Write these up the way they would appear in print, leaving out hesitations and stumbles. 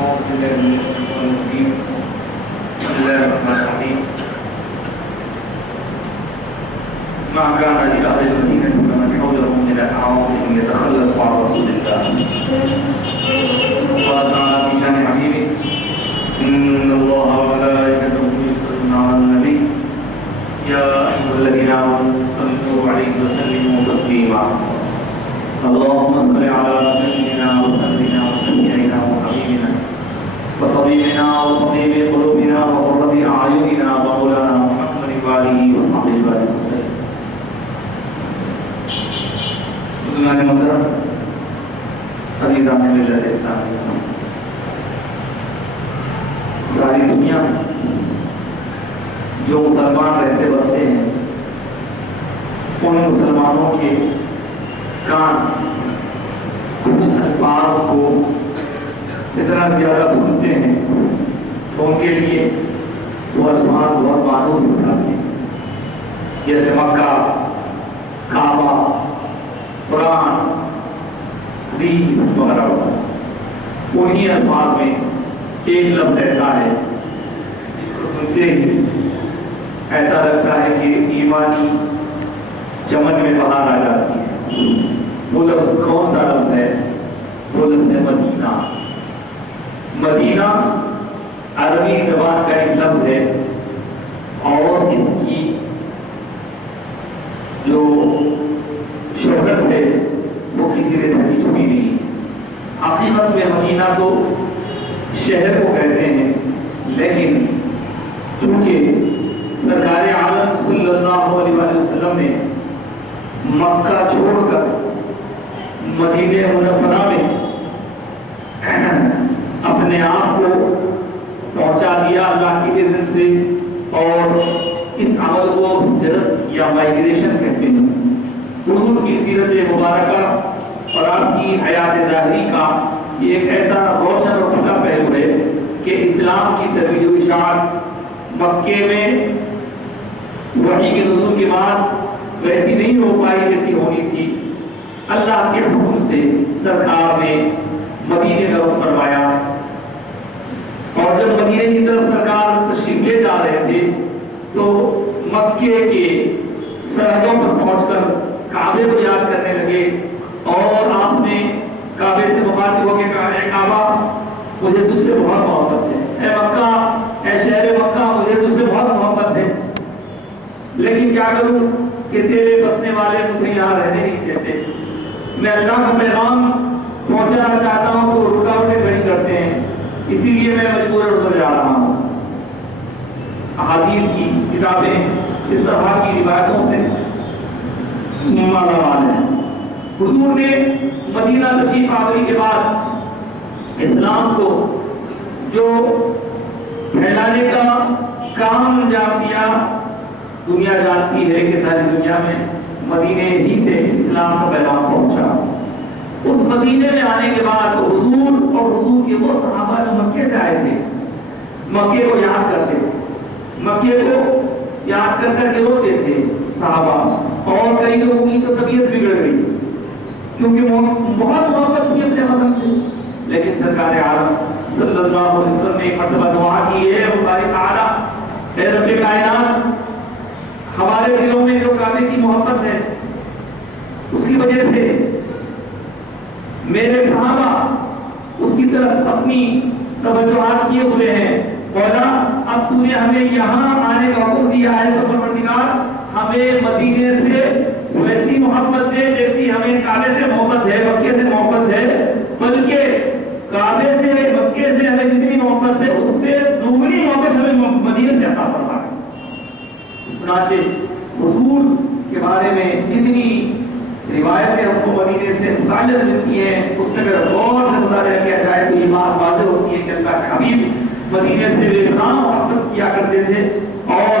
أعوذ بالله من الشيطان الرجيم. بسم الله الرحمن الرحيم. ما كان لأهل المدينة ومن حولهم من الأعراب أن يتخلفوا عن رسول الله. قال تعالى في شأن حبيبه: إن الله وملائكته يصلون على النبي يا أيها الذين آمنوا صلوا عليه وسلموا تسليما. اللهم صل على سيدنا وسيدنا وشفيعنا وحبيبنا وطبيبنا وطبيب قلوبنا وقرة أعيننا ومولانا محمد وآله وصحبه وسلم. مسلمان محترم عزیزان ملت اسلامیہ، ساری دنیا جو مسلمان رہتے بستے ہیں ان مسلمانوں کے کان کچھ الفاظ کو اتنا زیادہ سنتے ہیں تو ان کے لیے وہ الفاظ بہت مانوس ہو جاتے ہیں، جیسے مکہ، کعبہ، قرآن، حدیث وغیرہ وغیرہ۔ انہی الفاظ میں ایک لفظ ایسا ہے جس کو سنتے ہی ایسا لگتا ہے کہ ایمانی چمن میں بہار آ جاتی ہے۔ وہ لفظ کون سا لفظ ہے؟ وہ لفظ ہے مدینہ۔ مدینہ عربی زبان کا ایک لفظ ہے اور اس کی جو شہرت ہے وہ کسی نے ڈھکی چھپی نہیں۔ حقیقت میں مدینہ تو شہر کو کہتے ہیں، لیکن چونکہ سرکار عالم صلی اللہ علیہ وسلم نے مکہ چھوڑ کر مدینہ منورہ میں اپنے آپ کو پہنچا دیا اللہ کی اذن سے، اور اس عمل کو ہجرت یا مائگریشن کہتے ہیں۔ حضور کی سیرت مبارکہ اور آپ کی حیات ظاہری کا یہ ایک ایسا روشن اور پھکا پہلو ہے کہ اسلام کی ترویج و اشاعت مکے میں وحی کے نزول کے بعد ویسی نہیں ہو پائی جیسی ہونی تھی۔ اللہ کے حکم سے سرکار نے مدینے کا رخ فرمایا، اور جب مدینے کی طرف سرکار تشریف لے جا رہے تھے تو مکے کے سرحدوں پر پہنچ کر کعبے کو یاد کرنے لگے، اور آپ نے کعبے سے مخاطب ہو کے کہا: اے کعبہ، مجھے تجھ سے بہت محبت ہے۔ اے مکہ، اے شہر مکہ، مجھے تجھ سے بہت محبت ہے، لیکن کیا کروں کہ تیرے بسنے والے مجھے یہاں رہنے نہیں دیتے۔ میں اللہ کا پیغام پہنچانا چاہتا ہوں تو رکاوٹیں کھڑی کرتے ہیں، اسی لیے میں مجبوراً ادھر جا رہا ہوں۔ احادیث کی کتابیں اس طرح کی روایتوں سے مالا مال ہیں۔ حضور نے مدینہ تشریف آوری کے بعد اسلام کو جو پھیلانے کا کام انجام دیا، دنیا جانتی ہے کہ ساری دنیا میں مدینے ہی سے اسلام کا پیغام پہنچا۔ اس مدینے میں آنے کے بعد حضور اور حضور کے وہ صحابہ جو مکے سے آئے تھے، مکے کو یاد کرتے تھے، مکے کو یاد کر کر کے روتے تھے صحابہ، اور کئی لوگوں کی تو طبیعت بگڑ گئی کیونکہ بہت محبت تھی اپنے وطن سے۔ لیکن سرکار عالم صلی اللہ علیہ وسلم نے ایک مرتبہ دعا کی ہے: باری تعالی، اے رب کائنات، ہمارے دلوں میں جو کعبے کی محبت ہے اس کی وجہ سے میرے صحابہ اس کی طرف اپنی توجہات کیے ہوئے ہیں، مولا اب تو نے ہمیں یہاں آنے کا حکم دیا ہے، تو پروردگار ہمیں مدینے سے ویسی محبت دے جیسی ہمیں کعبے سے محبت ہے، مکے سے محبت ہے، بلکہ کعبے سے مکے سے ہمیں جتنی محبت ہے اس سے دوگنی محبت ہمیں مدینے سے عطا فرما۔ چنانچہ حضور کے بارے میں جتنی روایتیں ہم کو مدینے سے متعلق ملتی ہیں اس میں اگر غور سے مطالعہ کیا جائے تو یہ بات واضح ہوتی ہے کہ اللہ کے حبیب مدینے سے بے پناہ محبت کیا کرتے تھے، اور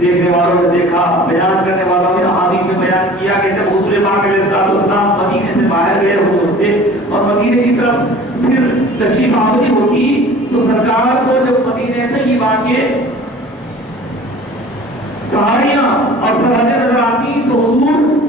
دیکھنے والوں نے دیکھا، بیان کرنے والوں نے احادیث میں بیان کیا کہ جب حضور پاک علیہ السلام مدینے سے باہر گئے ہوئے تھے اور مدینے کی طرف پھر تشریف آوری ہوتی تو سرکار کو جب مدینے طیبہ کے پہاڑیاں اور سرحدیں نظر آتی تو حضور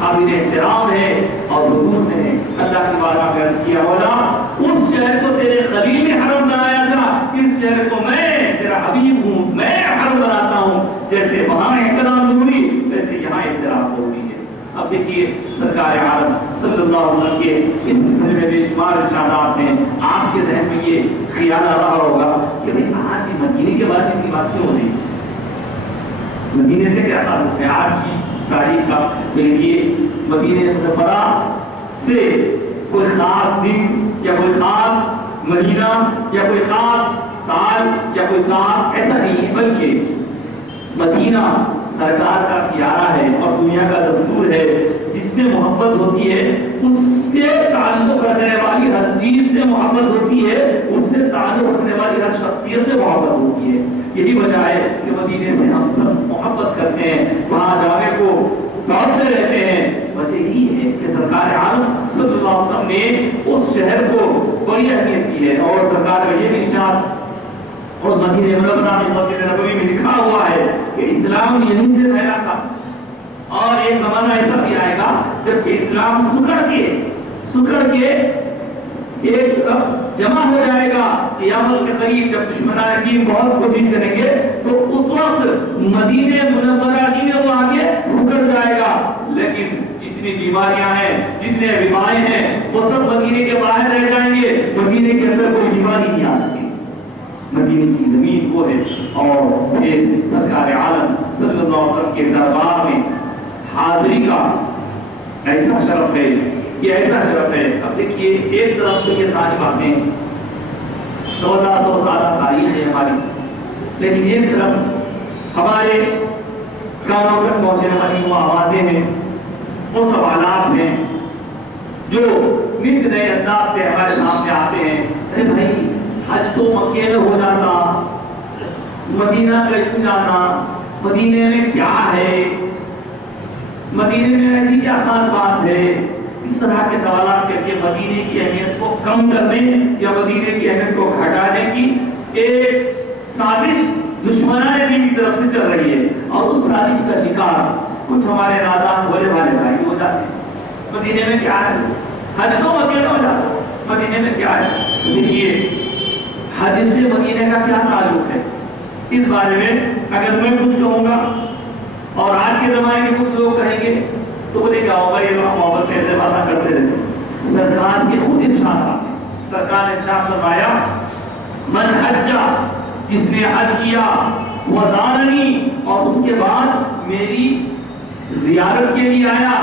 قابل احترام ہے اور حضور نے اللہ کی بارگاہ میں عرض کیا مولا اس شہر کو تیرے خلیل نے حرم بنایا تھا اس شہر کو میں تیرا حبیب ہوں میں حرم بناتا ہوں جیسے وہاں احترام ضروری ویسے یہاں احترام ضروری ہے. اب دیکھیے سرکار عالم صلی اللہ علیہ وسلم کے اس سلسلے میں بے شمار ارشادات ہیں. آپ کے ذہن میں یہ خیال آ رہا ہوگا کہ بھئی آج ہی مدینے کے بارے میں کی بات کیوں ہو رہی ہے, مدینے سے کیا تعلق ہے آج کی تاریخ کا. دیکھیے مدینہ منورہ سے کوئی خاص دن یا کوئی خاص مہینہ یا کوئی خاص سال یا کوئی سال ایسا نہیں ہے, بلکہ مدینہ سرکار کا پیارا ہے اور دنیا کا دستور ہے. جس سے محبت ہوتی ہے اس سے تعلق رکھنے والی ہر چیز سے محبت ہوتی ہے, اس سے تعلق رکھنے والی ہر شخصیت سے محبت ہوتی ہے. یہی وجہ ہے کہ مدینے سے ہم سب محبت کرتے ہیں, وہاں جانے کو دوڑتے رہتے ہیں. وجہ یہی ہے کہ سرکار عالم صلی اللہ علیہ وسلم نے اس شہر کو بڑی اہمیت دی ہے اور سرکار کا یہ بھی ارشاد اور مدینہ منورہ میں مسجد نبوی میں لکھا ہوا ہے کہ اسلام یہیں سے پھیلا تھا اور ایک زمانہ ایسا بھی آئے گا جب کہ اسلام سکڑ کے ایک جمع ہو جائے گا. قیامت کے قریب جب دشمنان دین بہت کوشش کریں گے تو اس وقت مدینہ منورہ میں وہ آگے سکڑ جائے گا. لیکن جتنی بیماریاں ہیں جتنے بیماریں ہیں وہ سب مدینے کے باہر رہ جائیں گے. مدینے کے اندر کوئی بیماری نہیں آ سکتی. مدینے کی زمین وہ ہے اور پھر سرکار عالم صلی اللہ علیہ وسلم کے دربار میں حاضری کا ایسا شرف ہے, یہ ایسا شرف ہے. اب دیکھیے ایک طرف سے یہ ساری باتیں 1400 سالہ تاریخ ہے ہماری, لیکن ایک طرف ہمارے کانوں تک پہنچنے والی وہ آوازیں ہیں, وہ سوالات ہیں جو نت نئے انداز سے ہمارے سامنے آتے ہیں. ارے بھائی حج تو مکے میں ہو جاتا, مدینہ کا کیوں جانا, مدینے میں کیا ہے, مدینے میں ایسی کیا خاص بات ہے. اس طرح کے سوالات کر کے مدینے کی اہمیت کو کم کرنے یا مدینے کی اہمیت کو گھٹانے کی ایک سازش دشمنان دین کی طرف سے چل رہی ہے اور اس سازش کا شکار کچھ ہمارے نادان بھولے بھالے بھائی ہو جاتے ہیں. مدینے میں کیا ہے, حج تو مکے میں ہو جاتا, مدینے میں کیا ہے. دیکھیے حج سے مدینے کا کیا تعلق ہے, اس بارے میں اگر میں کچھ کہوں گا اور آج کے زمانے میں کچھ لوگ کہیں گے تو بولے کیا ہوگا یہ لوگ محبت میں ایسے باتیں کرتے رہتے. سرکار کے خود ارشاد ہیں, سرکار نے ارشاد فرمایا من حجہ, جس نے حج کیا, وزارنی, اور اس کے بعد میری زیارت کے لیے آیا,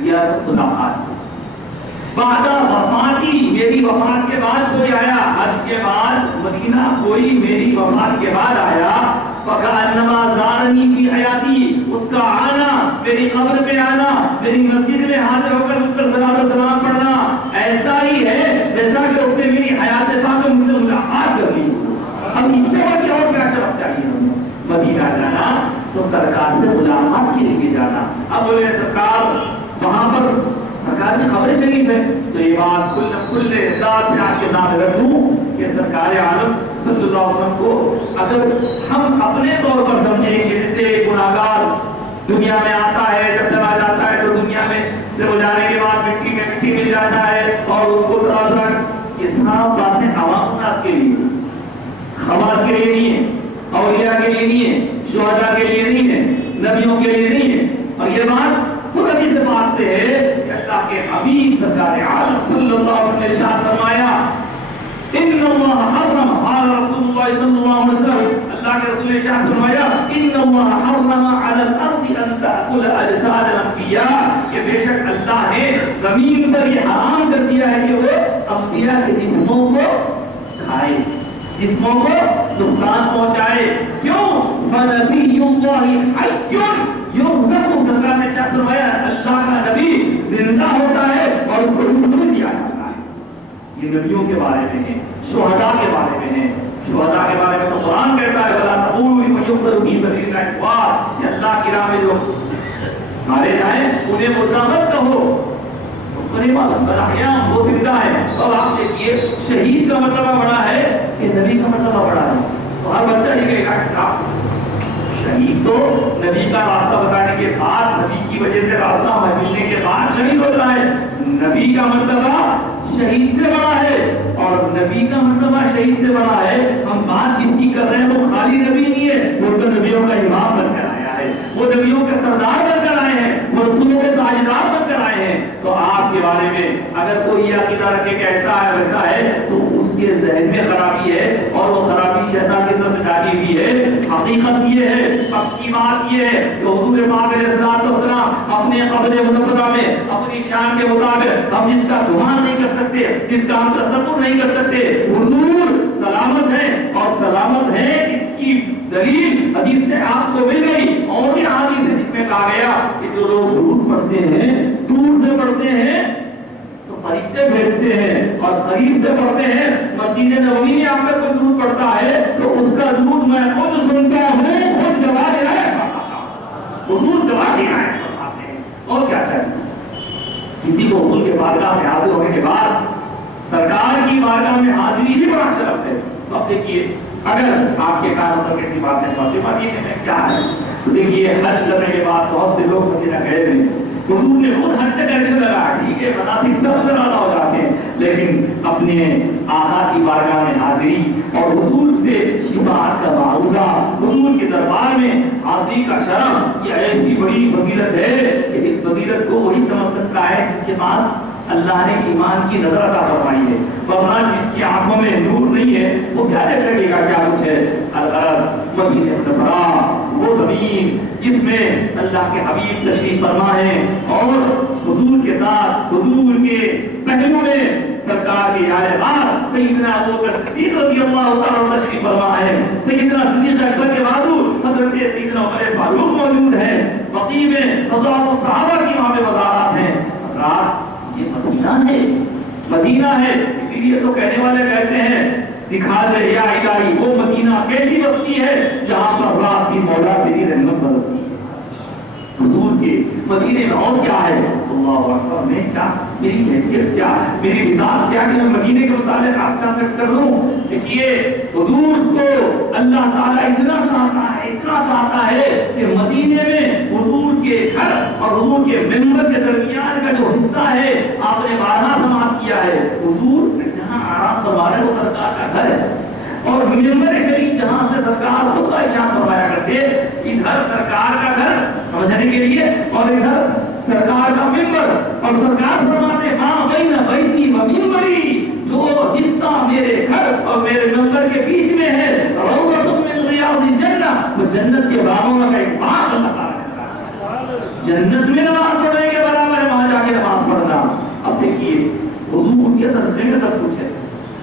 زیارت ملاقات بعد وفاتی, میری وفات کے بعد کوئی آیا, حج کے بعد مدینہ کوئی میری وفات کے بعد آیا, فَكَأَنَّمَا زَارَنِي فِي حَيَاتِي, اس کا آنا, میری قبر پہ آنا, میری مسجد میں حاضر ہو کر مجھ پر صلاۃ و سلام پڑھنا ایسا ہی ہے جیسا کہ اس نے میری حیات پاک میں مجھ سے ملاقات کر لی. اب اس سے اور کیا شرف چاہیے ہمیں. مدینہ جانا تو سرکار سے ملاقات کے لیے جانا. اب بولے سرکار وہاں پر سرکار کی خبر شریف ہے تو یہ بات کل انداز سے آپ کے سامنے رکھوں کہ سرکار عالم صلی اللہ علیہ وسلم کو اگر ہم اپنے طور پر سمجھیں گے, جیسے گناہگار دنیا میں آتا ہے جب چلا جاتا ہے تو دنیا میں سے ہو جانے کے بعد مٹی میں مٹی مل جاتا ہے اور اس کو طرح یہ سب باتیں عوام الناس کے لیے, خواص کے لیے نہیں ہے, اولیاء کے لیے نہیں ہے, شہداء کے لیے نہیں ہے, نبیوں کے لیے نہیں ہے. اور یہ بات خود حدیث پاک سے ہے کہ اللہ کے حبیب سرکار عالم صلی اللہ علیہ وسلم نے ارشاد فرمایا ان اللہ حرم, قال رسول اللہ صلی اللہ علیہ وسلم, اللہ کے رسول نے ارشاد فرمایا ان اللہ حرم علی الارض ان تاکل اجساد الانبیاء, کہ بے شک اللہ نے زمین پر یہ حرام کر دیا ہے کہ وہ انبیاء کے جسموں کو کھائے, جسموں کو نقصان پہنچائے. کیوں؟ فنبی اللہ حی یرزق, سرکار نے کیا فرمایا اللہ کا نبی زندہ ہوتا ہے اور اس کو رزق دیا جاتا ہے. یہ نبیوں کے بارے میں ہے, شہداء کے بارے میں ہے. شہداء کے بارے میں تو قرآن کہتا ہے وَلَا تَقُولُوا لِمَنْ يُقْتَلُ فِي سَبِيلِ اللَّهِ أَمْوَاتٌ, کہ اللہ کی راہ میں جو مارے جائیں انہیں مردہ مت کہو, وہ زندہ ہے. اب آپ دیکھیے شہید کا مرتبہ بڑا ہے کہ نبی کا مرتبہ بڑا ہے. تو ہر بچہ یہ کہے گا شہید تو نبی کا راستہ بتانے کے بعد، نبی کی وجہ سے راستہ ملنے کے بعد شہید ہوتا ہے. نبی کا مرتبہ شہید سے بڑا ہے، اور نبی کا مرتبہ شہید سے بڑا ہے. ہم بات جس کی کر رہے ہیں وہ خالی نبی نہیں ہے، وہ تو نبیوں کا امام بن کر آیا ہے، وہ نبیوں کے سردار بن کر آئے ہیں، وہ رسولوں کے تاجدار بن کر آئے ہیں. تو آپ کے بارے میں اگر کوئی عقیدہ رکھے کہ ایسا ہے ویسا ہے تو اس کے ذہن میں خرابی ہے، اور وہ خرابی شیطان کی طرف سے ڈالی ہوئی ہے. حقیقت یہ ہے، پکی بات یہ ہے کہ حضور پاک علیہ السلام اپنے قبر منقدہ میں اپنی شان کے مطابق ہم جس کا گمان نہیں کر سکتے، جس کا ہم تصور نہیں کر سکتے، حضور سلامت ہیں. اور سلامت ہیں اس کی دلیل حدیث سے آپ کو مل گئی، اور یہ حدیث ہے جس میں کہا گیا کہ جو لوگ درود پڑھتے ہیں، دور سے پڑھتے ہیں تو فرشتے بھیجتے ہیں، اور قریب سے پڑھتے ہیں. مسجد نبوی میں آپ کا کوئی درود پڑھتا ہے تو اس کا درود میں خود سنتا ہوں، خود جواب ہے، حضور جواب دے رہے ہیں. اور کیا چاہیے کسی کو حضور کے بارگاہ میں حاضر ہونے کے بعد سرکار کی بارگاہ میں حاضری ہی بڑا شرف ہے. تو اب دیکھیے اگر آپ کے کانوں پر کسی باتیں پہنچے مانیے کہ کیا ہے، تو دیکھیے حج کرنے کے بعد بہت سے لوگ مدینہ گئے ہوئے، حضور نے خود حج سے ڈائریکشن لگا، ٹھیک ہے مناسک سب سے زیادہ ہو جاتے ہیں، لیکن اپنے آقا کی بارگاہ میں حاضری اور حضور سے شفاعت کا معاوضہ، حضور کے دربار میں حاضری کا شرف، یہ ایسی بڑی فضیلت ہے کہ اس فضیلت کو وہی سمجھ سکتا ہے جس کے پاس اللہ نے ایمان کی نظر عطا فرمائی ہے. ورنہ جس کی آنکھوں میں نور نہیں ہے وہ کیا دیکھ سکے گا کیا کچھ ہے. الارض مدینہ منورہ، وہ زمین جس میں اللہ کے حبیب تشریف فرما ہے، اور حضور کے ساتھ حضور کے پہلو میں سرکار کے یار غار سیدنا ابوبکر صدیق رضی اللہ تعالیٰ عنہ تشریف فرما ہے. سیدنا صدیق اکبر کے بعد حضرت سیدنا عمر فاروق موجود ہے. بقیع میں ہزاروں صحابہ کی وہاں پہ مزارات ہیں. رات یہ مدینہ ہے، مدینہ ہے. اسی لیے تو کہنے والے کہتے ہیں دکھا دے یا الہی وہ مدینہ کیسی بستی ہے جہاں پر رات کی مولا تیری رحمت برستی ہے. حضور کے مدینے میں اور کیا ہے؟ اللہ اکبر. میں کیا میری حیثیت کیا، میری مزاج کیا کہ میں مدینے کے متعلق آپ سے عرض کر لوں. دیکھیے حضور کو اللہ تعالیٰ اتنا چاہتا ہے کہ مدینے میں حضور کے گھر اور حضور کے ممبر کے درمیان کا جو حصہ ہے آپ نے بارہا سماعت کیا ہے. حضور جہاں آرام فرما رہے وہ سرکار کا گھر ہے، اور ممبر شریف جہاں سے سرکار خود کا ارشاد فرمایا کرتے، ادھر سرکار کا گھر سمجھنے کے لیے اور ادھر سرکار کا ممبر. اور سرکار فرماتے ہاں بین بیتی و ممبری، جو حصہ میرے گھر اور میرے ممبر کے بیچ میں ہے، روضۃ من ریاض الجنہ، وہ جنت کے باغوں کا ایک باغ اللہ تعالیٰ نے ساتھ جنت میں نماز پڑھنے کے برابر ہے وہاں جا کے نماز پڑھنا. اب دیکھیے حضور کے صدقے میں سب کچھ ہے.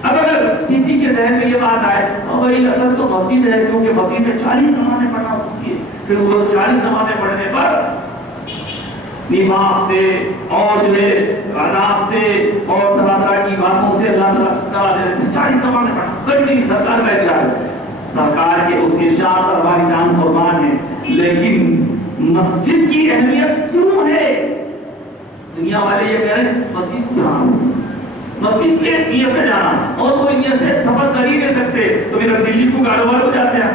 اب اگر کسی کے ذہن میں یہ بات آئے اور بھائی اصل تو مسجد ہے، کیونکہ مسجد میں 40 نمازیں پڑھنا ہوتی ہے، پھر وہ 40 نمازیں پڑھنے پر نفاق سے اور جو ہے عذاب سے اور طرح طرح کی باتوں سے اللہ تعالیٰ دے رہے 40 نمازیں پڑھنا کبھی نہیں. سرکار بیٹھ جائے، سرکار کے اس کے شاعت اور ہماری جان قربان ہے. لیکن مسجد کی اہمیت کیوں ہے؟ دنیا والے یہ کہہ رہے ہیں مسجد کہاں، مسجد کے نیت سے جانا، اور کوئی نیت سے سفر کر ہی نہیں سکتے تو پھر دلی کو کاروبار ہو جاتے ہیں،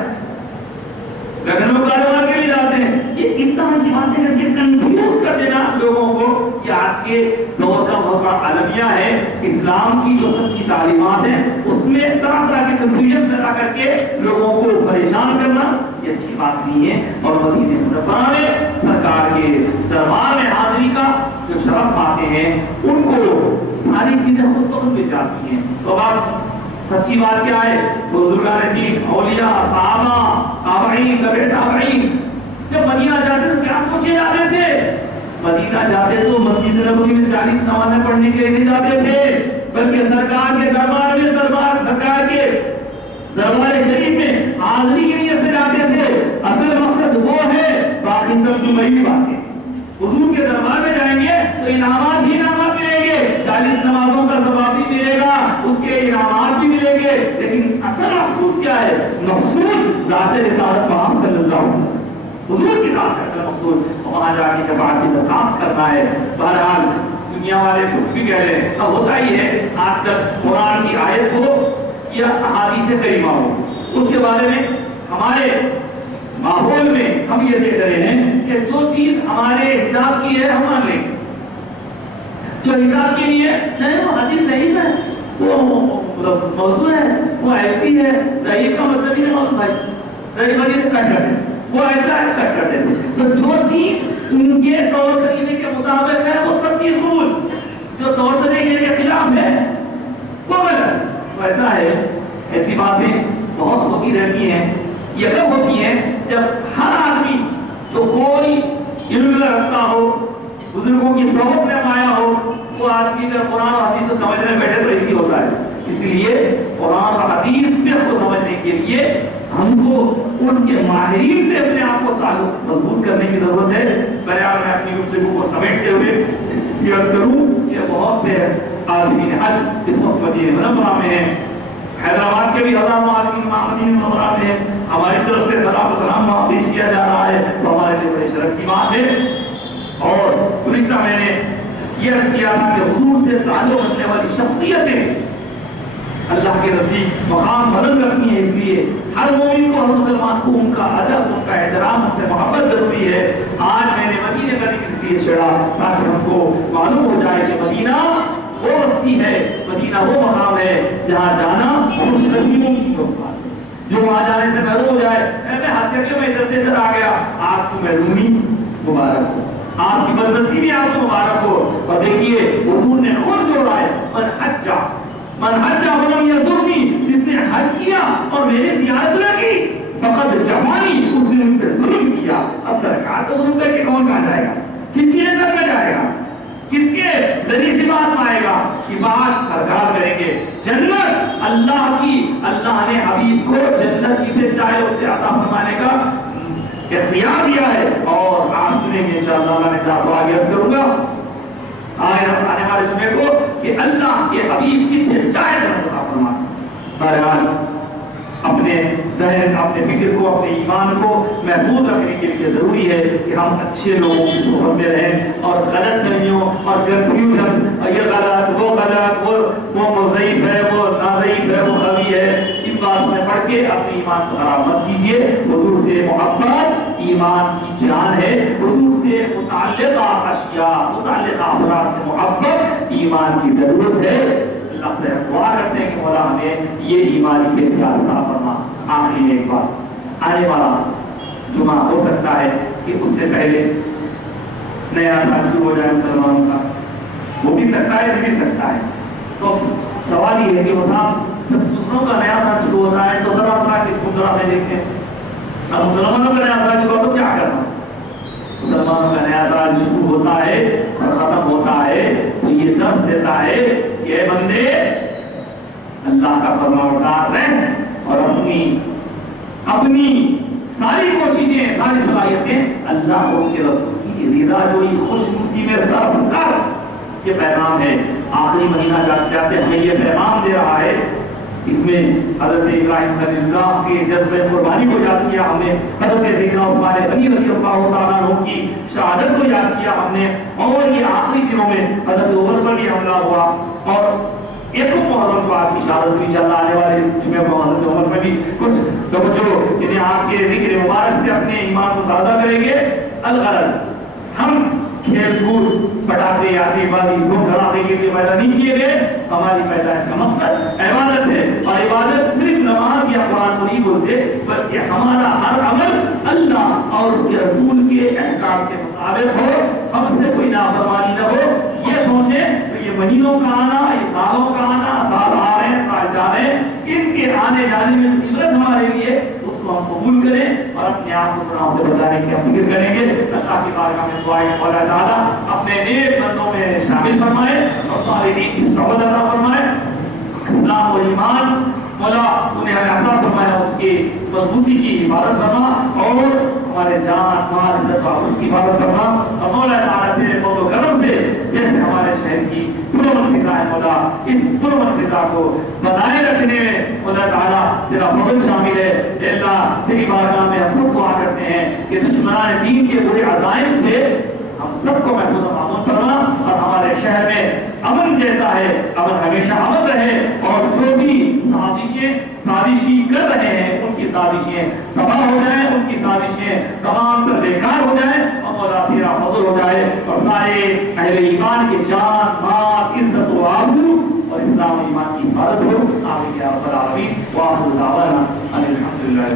گگن میں کاروبار کے لیے جاتے ہیں. یہ اس طرح کی باتیں کر کے کنفیوز کر دینا لوگوں کو. یہ آج کے دور کا بہت بڑا المیہ ہے. اسلام کی جو سچی تعلیمات ہیں اس میں طرح طرح کے کنفیوژن پیدا کر کے لوگوں کو پریشان کرنا یہ اچھی بات نہیں ہے. اور مدینہ منورہ میں سرکار کے دربار میں حاضری کا جو شرف پاتے ہیں ان کو ساری چیزیں خود بخود مل جاتی ہیں. تو اب سچی بات کیا ہے؟ بزرگان دین، اولیاء، صحابہ، تابعین، تبع تابعین جب مدینہ جاتے تو کیا سوچے جاتے تھے؟ مدینہ جاتے تو مسجد نبوی میں 40 نمازیں پڑھنے کے لیے جاتے تھے، بلکہ سرکار کے دربار میں سرکار کے دربار شریف میں حاضری کے لیے سے جاتے تھے. اصل مقصد وہ ہے، باقی سب دنیاوی باتیں. حضور کے دربار میں جائیں گے تو انعامات ہی انعامات ملیں گے، 40 نمازوں کا ثواب بھی ملے گا، اس کے انعامات بھی ملیں گے. لیکن اصل مقصود کیا ہے؟ مقصود ذات رسالت محمد صلی اللہ علیہ وسلم، حضور کی ذات کا اصل مقصود وہاں جا کے شفاعت کی درخواست کرنا ہے. بہرحال دنیا والے کچھ بھی کہہ رہے ہیں، اب ہوتا ہی ہے آج تک قرآن کی آیت ہو یا احادیث کریمہ ہو، اس کے بارے میں ہمارے ماحول میں ہم یہ دیکھ رہے ہیں کہ جو چیز ہمارے حجاب کی ہے ہم مان لیں گے، جو حجاب کی نہیں ہے نہیں وہ حدیث ضعیف ہے، وہ موضوع ہے، وہ ایسی ہے، ضعیف کا مطلب ہی نہیں موضوع بھائی، ضعیف حدیث کٹ کر دیں، وہ ایسا ہے کٹ کر دیں۔ تو جو چیز ان کے طور طریقے کے مطابق ہے وہ سب چیز قبول، جو طور طریقے کے خلاف ہے وہ غلط۔ تو ایسا ہے، ایسی باتیں بہت ہوتی رہتی ہیں، یہ کب ہوتی ہیں جب ہر آدمی جو کوئی علم رکھتا ہو، بزرگوں کی صحبت میں پایا ہو، وہ آدمی اگر قرآن اور حدیث کو سمجھنے بیٹھے تو ایسی ہوتا ہے۔ اس لیے قرآن اور حدیث کو سمجھنے کے لیے ہم کو ان کے ماہرین سے اپنے آپ کو تعلق مضبوط کرنے کی ضرورت ہے۔ بہرحال میں اپنی گفتگو کو سمیٹتے ہوئے یہ عرض کروں کہ بہت سے عازمین حج اس وقت مدینہ منورہ میں ہیں، حیدرآباد کے بھی ہزاروں عازمین مدینہ منورہ میں ہیں، ہماری طرف سے سلام و سلام پیش کیا جا رہا ہے، تو ہمارے لیے بڑے شرف کی بات ہے۔ اور گزشتہ میں نے یہ عرض کیا تھا کہ حضور سے تعلق رکھنے والی شخصیتیں اللہ کے نزدیک مقام بلند رکھتی ہیں، اس لیے ہر مومن کو، ہر مسلمان کو ان کا ادب، ان کا احترام، ان سے محبت ضروری ہے۔ آج میں نے مدینے کا ذکر اس لیے چھیڑا تاکہ ہم کو معلوم ہو جائے کہ مدینہ وہ بستی ہے، مدینہ وہ مقام ہے جہاں جانا خوش نصیبوں کی بات ہے، جو وہاں جانے سے محروم ہو جائے، میں ہاتھ کر کے میں ادھر سے ادھر آ گیا، آپ کو محرومی مبارک ہو، آپ کی بدنصیبی آپ کو مبارک ہو۔ اور دیکھیے حضور نے خود جوڑا ہے، من حج ولم یزرنی، جس نے حج کیا اور میرے زیارت نہ کی فقط جفانی، اس نے ان پہ ظلم کیا۔ اب سرکار تو ظلم کر کے کون کہاں جائے گا، کس کے اندر میں جائے گا، کس کے ذریعے سے بات پائے گا، کہ بات سرکار کریں گے۔ جنت اللہ کی، اللہ نے حبیب کو جنت جسے چاہے اسے عطا فرمانے کا اختیار دیا ہے، اور آپ سنیں گے انشاءاللہ، اللہ نے چاہا تو آگے عرض کروں گا آنے والے جمعے کو کہ اللہ کے حبیب کسے چاہے جنت عطا فرمانے۔ بہرحال اپنے ذہن، اپنے فکر کو، اپنے ایمان کو محفوظ رکھنے کے لیے ضروری ہے کہ ہم اچھے لوگوں کی صحبت میں رہیں، اور غلط فہمیوں اور کنفیوژن، یہ غلط، وہ غلط، وہ ضعیف ہے، وہ ناضعیف ہے، وہ قوی ہے، ان باتوں میں پڑھ کے اپنے ایمان کو خراب مت کیجیے۔ حضور سے محبت ایمان کی جان ہے، حضور سے متعلقہ اشیاء، متعلقہ افراد سے محبت ایمان کی ضرورت ہے۔ اللہ سے دعا کرتے ہیں کہ مولا ہمیں یہ ایمانی کیفیت عطا فرما۔ آخری میں ایک بات، آنے والا جمعہ ہو سکتا ہے کہ اس سے پہلے نیا سال شروع ہو جائے مسلمانوں کا، وہ بھی سکتا ہے، نہیں بھی سکتا ہے۔ تو سوال یہ ہے کہ وہ صاحب جب دوسروں کا نیا سال شروع ہوتا ہے تو ذرا اپنا ذرا میں دیکھتے ہیں، اب مسلمانوں کا نیا سال شروع ہو تو کیا کرنا؟ مسلمانوں کا نیا سال شروع ہوتا ہے اور ختم ہوتا ہے تو یہ درس دیتا ہے کہ اے بندے اللہ کا فرمانبردار رہ، اور اپنی ساری کوششیں، ساری صلاحیتیں اللہ اور اس کے رسول کی رضا جوئی، خوشنودی میں صرف کر۔ یہ پیغام ہے، آخری مہینہ جاتے جاتے ہمیں یہ پیغام دے رہا ہے۔ اس میں حضرت ابراہیم خلیل اللہ کے جذبہ قربانی کو یاد کیا ہم نے، حضرت سیدنا عثمان غنی رضی اللہ تعالیٰ عنہ کی شہادت کو یاد کیا ہم نے، اور یہ آخری دنوں میں حضرت عمر پر یہ حملہ ہوا، اور ایک محرم جو آپ کی شہادت ہوئی، انشاءاللہ آنے والے جمعے کو حضرت عمر میں بھی کچھ توجہ جنہیں آپ کے ذکر مبارک سے اپنے ایمان کو تازہ کریں گے۔ الغرض ہم کھیل کود، پٹاخے، آتی بازی، دھوم دھڑاکے کے لیے پیدا نہیں کیے گئے، ہماری پیدائش کا مقصد عبادت ہے، اور عبادت صرف نماز یا قرآن کو نہیں بولتے، بلکہ ہمارا ہر عمل اللہ اور اس کے رسول کے احکام کے مطابق ہو، ہم سے کوئی نافرمانی نہ ہو۔ یہ سوچیں تو یہ مہینوں کا آنا، یہ سالوں کا آنا، سال آ رہے ہیں، سال جا رہے ہیں، ان کے آنے جانے میں عبرت ہمارے لیے، اس کو ہم قبول کریں اور اپنے آپ کو گناہوں سے بچانے کی ہم فکر کریں گے۔ اللہ کی بارگاہ میں دعا ہے مولا تعالیٰ اپنے نیک بندوں میں شامل فرمائے اور صالحین کی صحبت عطا فرمائے۔ اسلام و ایمان مولا انہیں ہمیں عطا فرمایا، اس کی مضبوطی کی حفاظت فرما، اور ہمارے جان مال عزت و عقل کی حفاظت فرما، اور مولا تعالیٰ تیرے فضل و کرم سے جیسے ہمارے شہر کی پرامن فضا ہے مولا، اس پرامن فضا کو بنائے رکھنے میں مولا تعالیٰ تیرا فضل شامل ہے۔ اے اللہ تیری بارگاہ میں ہم سب دعا کرتے ہیں کہ دشمنان دین کے برے عزائم سے ہم سب کو محفوظ و مامون فرما، اور ہمارے شہر میں امن جیسا ہے امن ہمیشہ امن رہے، اور جو بھی سازشیں سازشی کر رہے ہیں ان کی سازشیں تباہ ہو جائیں، ان کی سازشیں تمام تر بیکار ہو جائیں، اور مولا تیرا فضل ہو جائے اور سارے اہل ایمان کے جان مال عزت و آبرو اور اسلام و ایمان کی حفاظت ہو. آمین یا رب العالمین. وآخر دعوانا ان الحمدللہ.